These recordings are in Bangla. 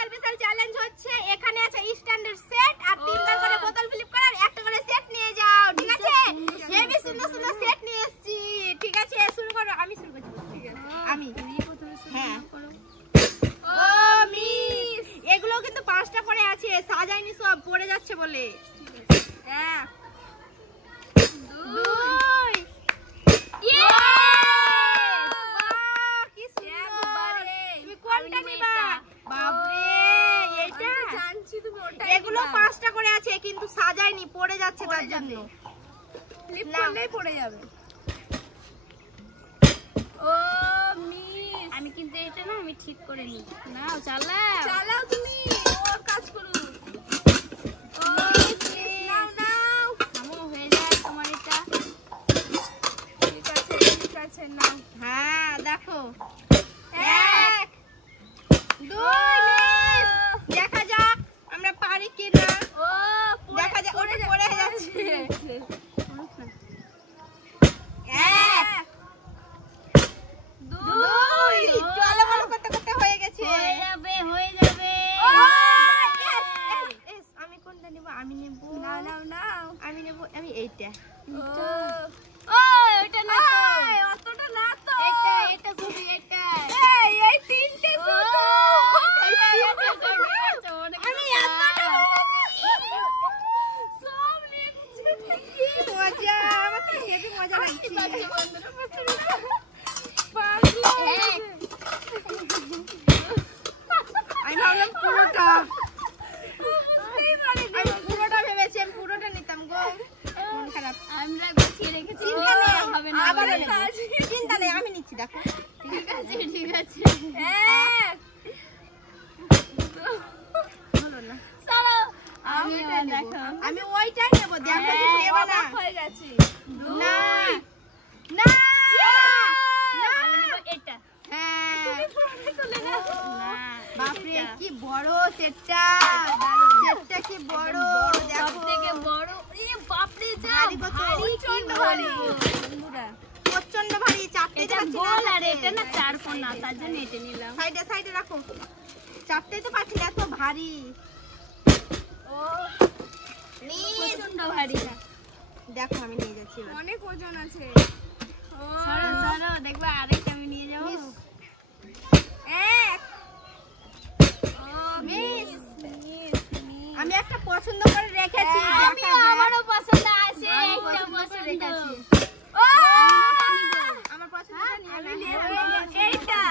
স্পেশাল চ্যালেঞ্জ হচ্ছে এখানে আছে স্ট্যান্ডার্ড সেট আর তিনটা করে বোতল ফ্লিপ করার একটা করে সেট নিয়ে যাও ঠিক আছে হেভি সুন্দর সুন্দর সেট নিয়ে এসেছি ঠিক আছে শুরু করো আমি শুরু করছি ঠিক আছে আমি হ্যাঁ ও মিস এগুলো কিন্তু পাঁচটা পড়ে আছে সাজাইনি সব পড়ে যাচ্ছে বলে হ্যাঁ দুই কি সুন্দর তুমি কোনটা নিবা বাপরে এইটা জানছি তুমি ওটা এগুলো পাঁচটা করে আছে কিন্তু সাজাইনি পড়ে যাচ্ছে তার জন্য ফ্লিপ করলেই পড়ে যাবে ও মিস আমি কিন্তু এটা না আমি ঠিক করে নি নাও চালাও তুমি ওর কাজ করো ও নাও নাও আমো হয়ে যায় তোমার এটা ঠিক আছে নাও হ্যাঁ দেখো এক দুই মিস দেখা যাক আমরা পারি কি না ও দেখা যাক ওটা পড়ে যাচ্ছে এক দুই চলো বলো কত কত হয়ে গেছে হয়ে যাবে এস আমি কোনটা নেব আমি নেব নাও আমি নেব আমি এইটা ও এটা না তো অতটা না তো এটা শুধু এটা এই তিনটে শুধু আমি এতটা সব নিয়েছি মজা আমার তো হেভি মজা লাগছে বন্ধুরা আমি ভাবলাম পুরোটা পুরোটা ভেবেছি আমি পুরোটা নিতাম গো মন খারাপ আমরা গুছিয়ে রেখেছি হবে না আবার চিন্তা নেই আমি নিচ্ছি দেখো ঠিক আছে বলো না চলো আমি ওইটাই নেব দেখো তুমি নেব না হয়ে গেছে না না আমি নেব এটা হ্যাঁ তুমি পুরোটা চলে নাও না বাপরে কি বড় সেটটা কি বড় দেখো সবথেকে বড় এই বাপরে যা ভারী প্রচন্ড ভারী বন্ধুরা প্রচন্ড ভারী চাপতে যাচ্ছে বল আর এটা না চার ফোন না তার জন্য এটা নিলাম সাইডে রাখো চাপতেই তো পারছি এত ভারী ও প্রচন্ড ভারী দেখো আমি নিয়ে যাচ্ছি অনেক ওজন আছে সরো দেখবা আরেকটা আমি নিয়ে যাব এক মিস আমি একটা পছন্দ করে রেখেছি আমি আমারও পছন্দ আছে একটা পছন্দ রেখেছি ও আমার পছন্দ আমি নেব এইটা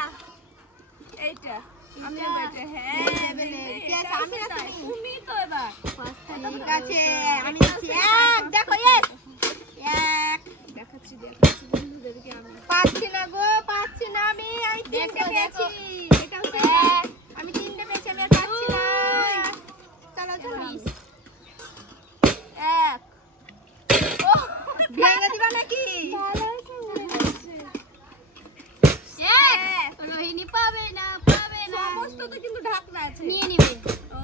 আমি নেব এটা হ্যাঁ বলে কি আছে আমি না তুমি তো এবার ঠিক আছে আমি নিচ্ছি এক দেখো এক দেখাচ্ছি বন্ধুদেরকে আমি পাচ্ছি না আমি তিনটে পেয়েছি এটা হচ্ছে আমি তিনটে পেয়েছি আমি আর পাচ্ছি না চলো এক ও ভেঙে দিবা নাকি রোহিণী পাবে না সমস্ত তো কিন্তু ঢাকনা আছে নিয়ে নিবে ও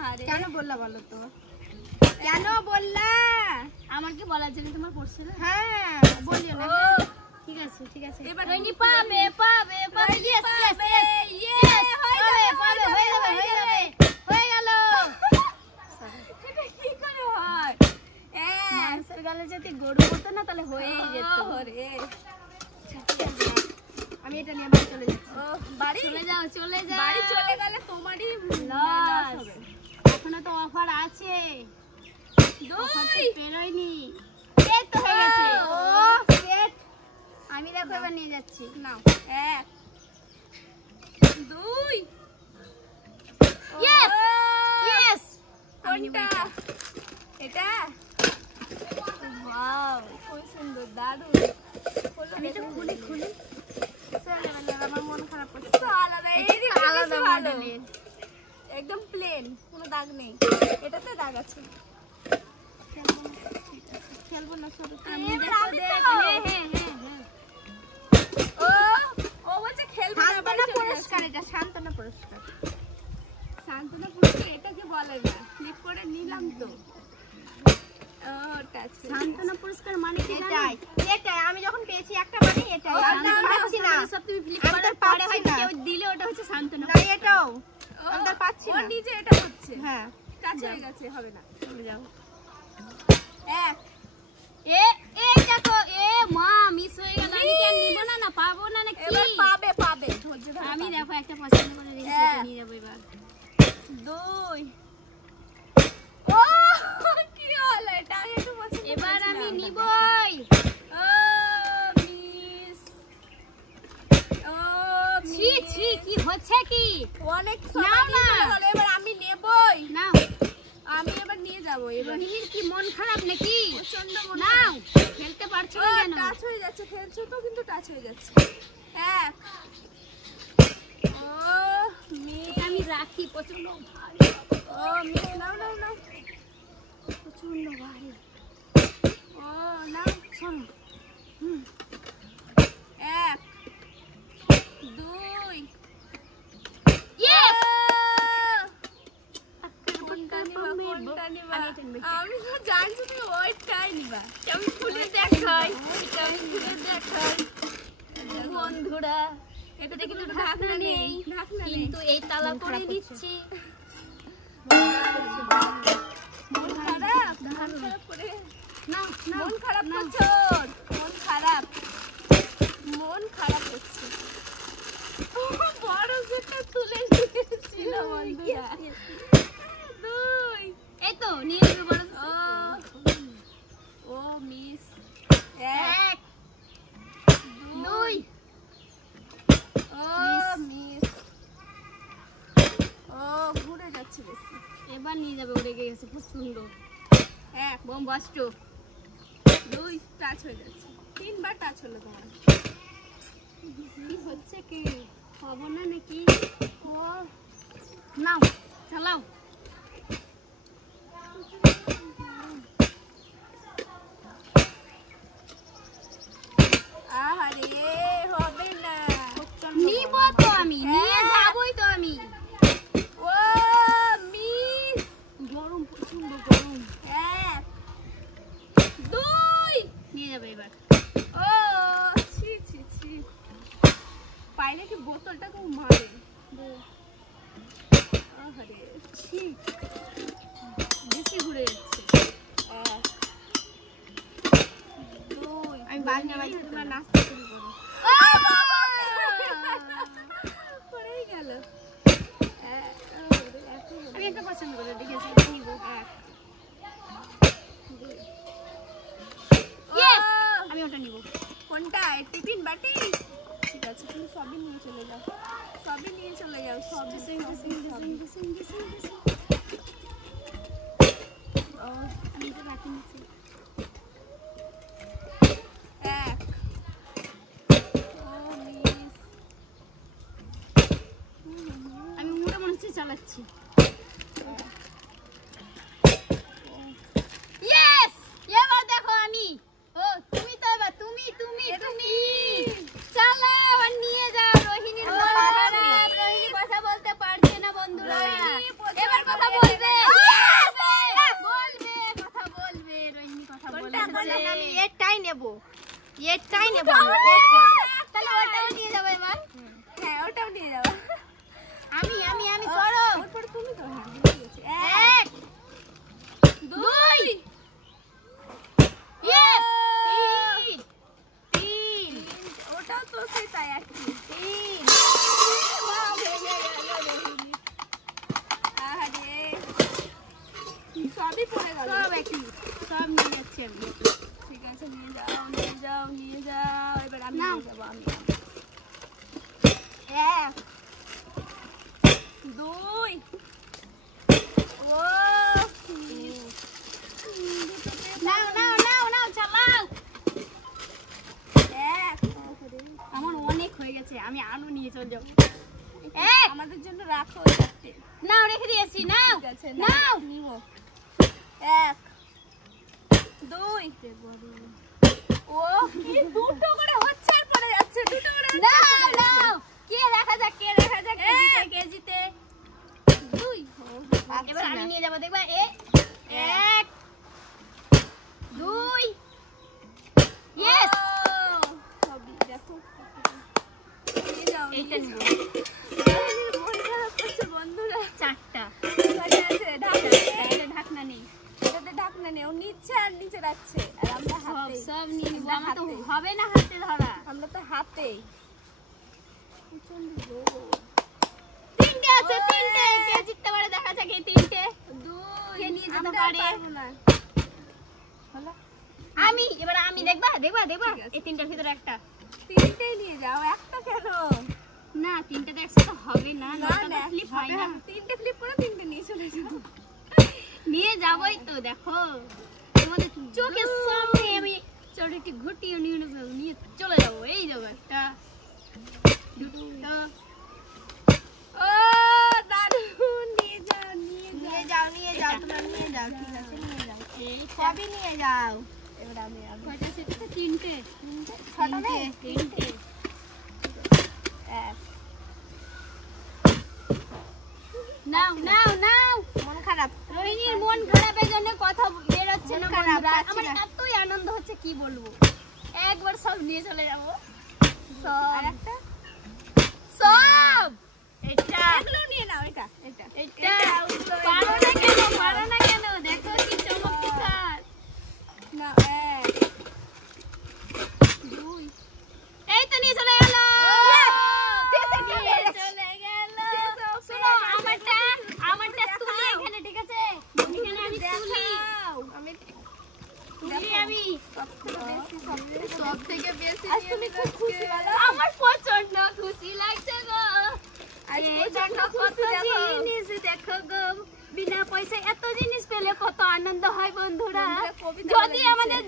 আরে কেন বললা বলো তো কেন বললা আমার কি বলার জন্য তোমার পড়ছে না হ্যাঁ বলিও না ঠিক আছে এবার রোহিণী পাবে ইয়েস হয়ে গেল এটা কি করে হয় মানুষের গালে যদি গরু হতো না তাহলে হয়ে যেত রে আমি এটা নিয়ে বাড়ি চলে যাচ্ছি বাড়ি চলে যাও বাড়ি চলে গেলে তোমারই লস হবে এখনো তো অফার আছে দুই পেরোয়নি এই তো হয়ে গেছে ও সেট আমি দেখো এবার নিয়ে যাচ্ছি নাও এক দুই ইয়েস কোনটা এটা ওয়াও খুব সুন্দর দারুণ আমি তো খুলি আমার মন খারাপ করছে আলাদা আলাদা মডেলের একদম প্লেন কোনো দাগ নেই এটাতে দাগ আছে খেলবো না ছোট আমি ও বলছে খেলবো না বাড়ি পুরস্কার এটা শান্তনা পুরস্কার এটা কি বলে না ক্লিক করে নিলাম তো ওটা শান্তনা পুরস্কার মানে কি এটাই আমি যখন পেয়েছি একটা মানে এটাই আমি পাচ্ছি না সব তুমি ফ্লিপ করার পরে হয়তো কেউ দিলে ওটা হচ্ছে শান্তনা না এটাও ও আমরা পাচ্ছি না। ও নিজে এটা হচ্ছে। হ্যাঁ টাচ হয়ে গেছে, হবে না। তুমি যাও। এক এ এই দেখো, এ মা মিস হয়ে গেল। আমি কি আর নিব না, না পাবো না নাকি? এবার পাবে পাবে, ধৈর্য ধরে আমি পাবে। দেখো একটা পছন্দ করে রেখেছি, হ্যাঁ। ওটা নিয়ে যাবো এবার। 2 ও কি হলো এটা? আমি একটু পছন্দ এবার করেছিলাম। আমি নিবই। ও মিস, ও ছি ছি, কি হচ্ছে কি? অনেক নাও সময় না। নিয়ে চলে গেলো, এবার আমি নেবই। নাও। আমি এবার নিয়ে যাব। এবার রোহিণীর কি মন খারাপ নাকি? প্রচন্ড মনে নাও, খেলতে পারছো না কেন? টাচ হয়ে যাচ্ছে, খেলছো তো কিন্তু টাচ হয়ে যাচ্ছে। এক ও মিস, এটা আমি রাখি, প্রচন্ড ভারী, ও মিস, নাও নাও নাও। প্রচন্ড ভারী। ও নাও, শোনো, এক 2 ইয়েস। কোনটা নিবা, কোনটা নিবা? আমি এটা নিবো। আমি তো জানছি তুমি ওইটাই নিবা। আমি খুলে দেখাই, আমি খুলে দেখাই। বন্ধুরা, এটা এটা কিন্তু কোনো ঢাকনা নেই, ঢাকনা নেই। কিন্তু এই তালা করে দিচ্ছি। মন খারাপ, মন খারাপ করে, নাও নাও, মন খারাপ নাও। করছো, মন খারাপ, মন খারাপ করছে। ও, বড় সেটা তুলে নিয়েছিল বন্ধুরা। 2 এই তো নিয়ে নেবে বড়। ও ও মিস, এক, 2 ও মিস, ও ঘুরে যাচ্ছে বেশি। এবার নিয়ে যাবে, উড়ে গেছে প্রচন্ড। এক বোম বাস্ট। 2 টাচ হয়ে যাচ্ছে, 3বার টাচ হলো তোমার। কি হচ্ছে কি? হবো না নাকি? ও নাও, চালাও। আহারে হবে না। নিব তো আমি, নিয়ে যাবই তো আমি। ও মিস, গরম, প্রচন্ড গরম। এক 2 নিয়ে যাবে এবার। ও ছি ছি ছি, পাইলে কি বোতলটা কেউ মারে? আহারে ছি, বেশি ঘুরে যাচ্ছে। এক 2 আমি বাজনা বাজতে তোমরা না। নাচতে শুরু করো। পড়েই গেল। আমি একটা পছন্দ করে দেখেছি, নিব। Yes! আমি ওটা নিব। কোনটা? টিফিন বাটি? ঠিক আছে, তুমি সবই নিয়ে চলে যাও, সবই নিয়ে চলে যাও, সবই ও, আমি এটা রাখি নিচ্ছি। এক ও মিস, আমি মোটা মনে হচ্ছে চালাচ্ছি। Yes! এবার দেখো আমি। ও, তুমি তো এবার, তুমি চালাও আর নিয়ে যাও। রোহিণীর মন খারাপ, রোহিণী কথা বলতে পারছে না বন্ধুরা। এবার কথা বলবে। কথা বলবে, রোহিণী কথা কোনটা? বলছে। আমি এটাই নেব, এটাই নেব আমি, এটা। তাহলে ওটাও নিয়ে যাবো এবার। হ্যাঁ ওটাও নিয়ে যাও। আমি সরো। ওরপরে তুমি তো, হ্যাঁ বুঝে গেছি। এক, 2 Yes! তিন। ওটাও তো সেই তাই একই। 3 আহারে সবই পড়ে গেল। সব একই, সব নিয়ে যাচ্ছি আমি। ঠিক আছে, নিয়ে যাও নিয়ে যাও নিয়ে যাও। এবার আমি নাও। নিয়ে যাবো, আমি এক, 2 ও নাও চালাও। এক আমার অনেক হয়ে গেছে, আমি আরো নিয়ে চলে যাবো। এক, আমাদের জন্য রাখো ওই চারটে। নাও রেখে দিয়েছি, নাও ঠিক আছে, নাও। নিব। এক 2 ও কি দুটো করে হচ্ছে আর পড়ে যাচ্ছে, দুটো করে হচ্ছে আর পড়ে যাচ্ছে। নাও, কে দেখা যাক কেজিতে। 2 এবার আমি নিয়ে যাবো, দেখবা। এক, 2 Yes! সবই দেখো, নিয়ে যাও, এইটা নিয়ে নিবো। যাও। মন খারাপ করছে বন্ধুরা। তিনটে আছে, তিনটে। কে জিততে পারে দেখা যাক এই তিনটে। কে নিয়ে যেতে পারে? আমি, এবার আমি। দেখবা দেখবা দেখবা এই তিনটার ভিতরে একটা। তিনটেই নিয়ে যাও, একটা কেন? না, তিনটে তো একসাথে হবে না, ফ্লিপ হয় না। তিনটে ফ্লিপ করে তিনটে নিয়ে চলে যাও। নিয়ে যাবই তো, দেখো তোমাদের চোখের সামনে আমি চড়িটি ঘুটিয়ে নিয়ে চলে যাবো। এই যাবো একটা, দুটো। ও দারুণ, নিয়ে যাও নিয়ে যাও নিয়ে যাও তোমরা নিয়ে যাও, ঠিক আছে নিয়ে যাও, সবই নিয়ে যাও। এবার আমি কয়টা সেট? তিনটে। ছটা নেই? তিনটে। এক। নাও নাও নাও। মন খারাপ। রোহিণীর মন খারাপের জন্য কথা বেরোচ্ছে না। মন খারাপ, বন্ধুরা, পাচ্ছি আমার না। এতই আনন্দ হচ্ছে কি বলবো। একবার সব নিয়ে চলে যাবো। সব। আর একটা সব। এটা এগুলো নিয়ে নাও, এটা এটা এটা পারো না কেন? পারো না কেন? দেখো কি চমৎকার। না, এক দুই। এই তো নিয়ে চলে গেল। Yes! চলে গেল। শোনো, আমারটা তুলি এখানে, ঠিক আছে? এখানে আমি তুলি। আমি আমি সব থেকে বেশি আজ তুমি খুব খুশি বলো? আমার প্রচন্ড খুশি লাগছে গো। আজ এই প্রচন্ড দেখো খুশি কত দেখো। জিনিস, দেখো গো। বিনা পয়সায় এত জিনিস পেলে কত আনন্দ হয় বন্ধুরা। বন্ধুরা, কবিতা যদি বলে আমাদের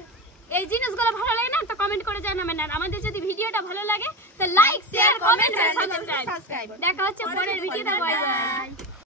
এই জিনিসগুলো ভালো লাগে না তো কমেন্ট করে জানাবেন। আর আমাদের যদি ভিডিওটা ভালো লাগে তো লাইক শেয়ার কমেন্ট আর সাবস্ক্রাইব। দেখা হচ্ছে পরের ভিডিওতে। Bye bye.